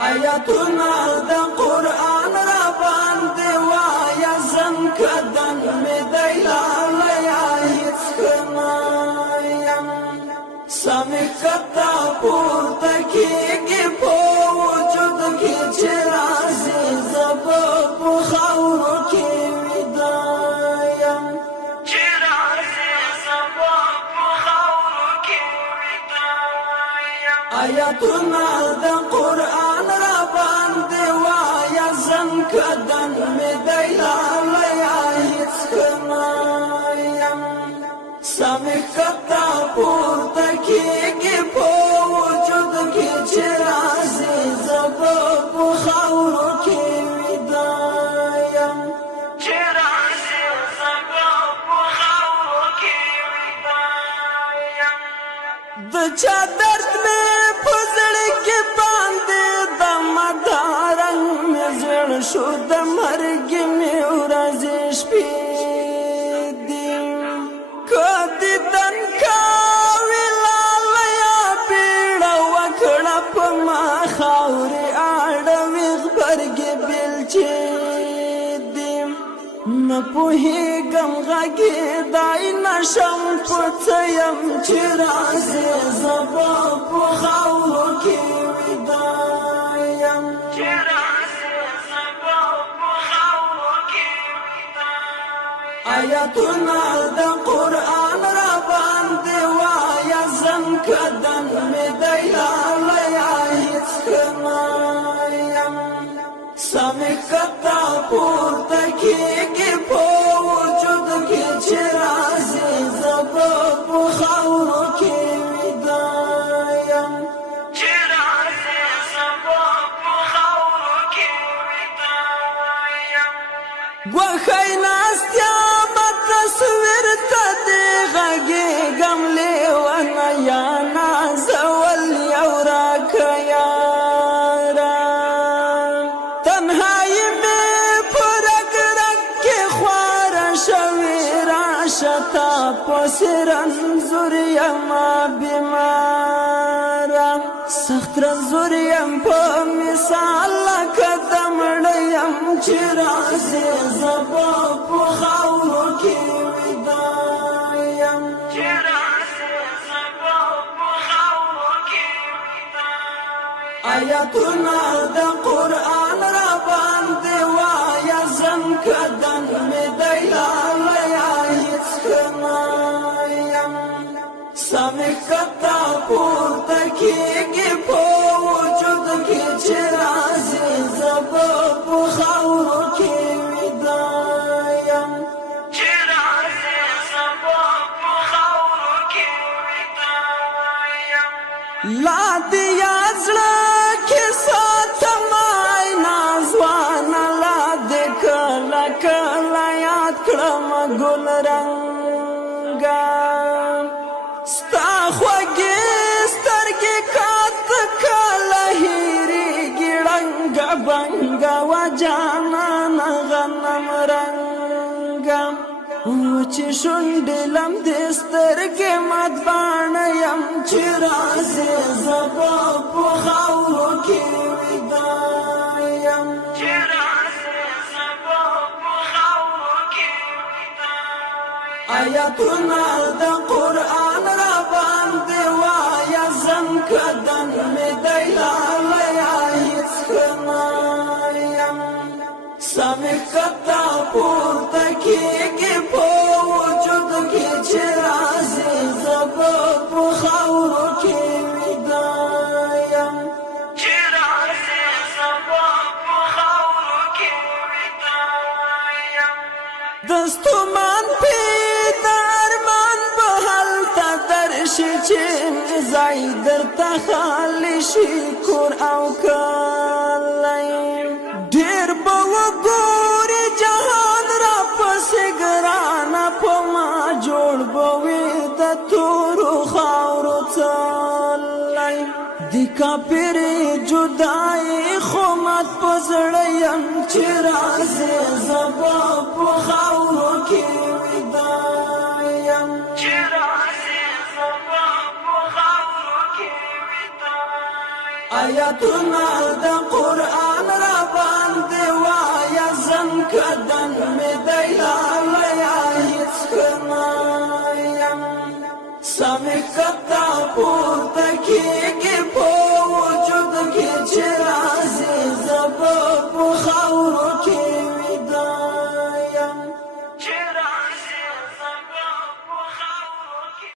آیاتنا د قرآن را باندې وایا زم کدن می دیلایا هیڅ کنایم سمې کتا پورته کېږي په وجود کې چې راځي زب په خاورو کې ویدایم چې راځي زب په خاورو کې ویدایم آیاتنا د قرآن را باندې وایا زم کدن می دیلایا هیڅ کنایم سمې کتا پورته کېږي په وجود کې چې راځي زب په خاورو کې ویدایم چې راځي زب په خاورو کې ویدایم د چا درد مې په زړه کې باندې د مدارنګ مې زړه شو د مرګ مې ورځې شپې خاوري اړوي غبرګي بلچې دیم نه پوهېږم غږې دای نشم پڅیم چې راځي زبا په خاورو کې ویدایم چې راځي زبا په خاورو کې ویدایم آیاتنا د قرآن را باندې وایا زم کدن می دیلایا هیڅ کنایم سمې کتا پورته کېږي په وجود کې چې راځي زب په خاورو کې ویدایم چې راځي زب په خاورو کې ویدایم ګوښی ناستیا به تصویر ته دې غږېږم لیونه یا نازول یو راکه یاره تنهایي مې په رګ رګ کې خواره شوې راشه تا پسې رنځور یمه بیماره سخت رنځور یم په مثال لکه د مړه یم چې راځي زبا په خاورو کې ویدایم چې راځي زبا په خاورو کې ویدایم آیاتنا د قرآن را باندې وایا زم کدن می دیلایا هیڅ کنایم سمې کتا پورته کېږي په وجود کې چې راځي زب په خاورو کې ویدایم چې راځي زب په خاورو کې ویدایم لا دې یاد زړه کې ساتم آینا ځوانه لا دې کله کله یاد کړم ګل رنګه ستا خوږې سترګې کاته کله هېرېږي ړنګه بنګه و جانانه غنم رنګه وچې شونډې لمدې سترګې مدباڼه یم چې راځي زبا په خاورو کې ویدایم چې راځي زبا په خاورو کې ویدایم آیاتنا د قرآن را باندې وایا زم کدن می دیلایا هیڅ کنایم سمې کتا پورته کېږي په وجود کې چې راځي زب په خاورو کې ویدایم چې راځي زب په خاورو کې ویدایم دستومان پیدا ارمان به هلته درشي چې ځای درته خالی شي کور او کلی ډېر به وګورې جهان را پسې ګرانه په ما جوړ به وي د تورو خاورو څلی د کاپرې جدایي خو مات په زړه یم چې راځي زبا په خاورو کې ویدایم چې راځي زبا په خاورو کې ویدایم آیاتنا د پورته کېږي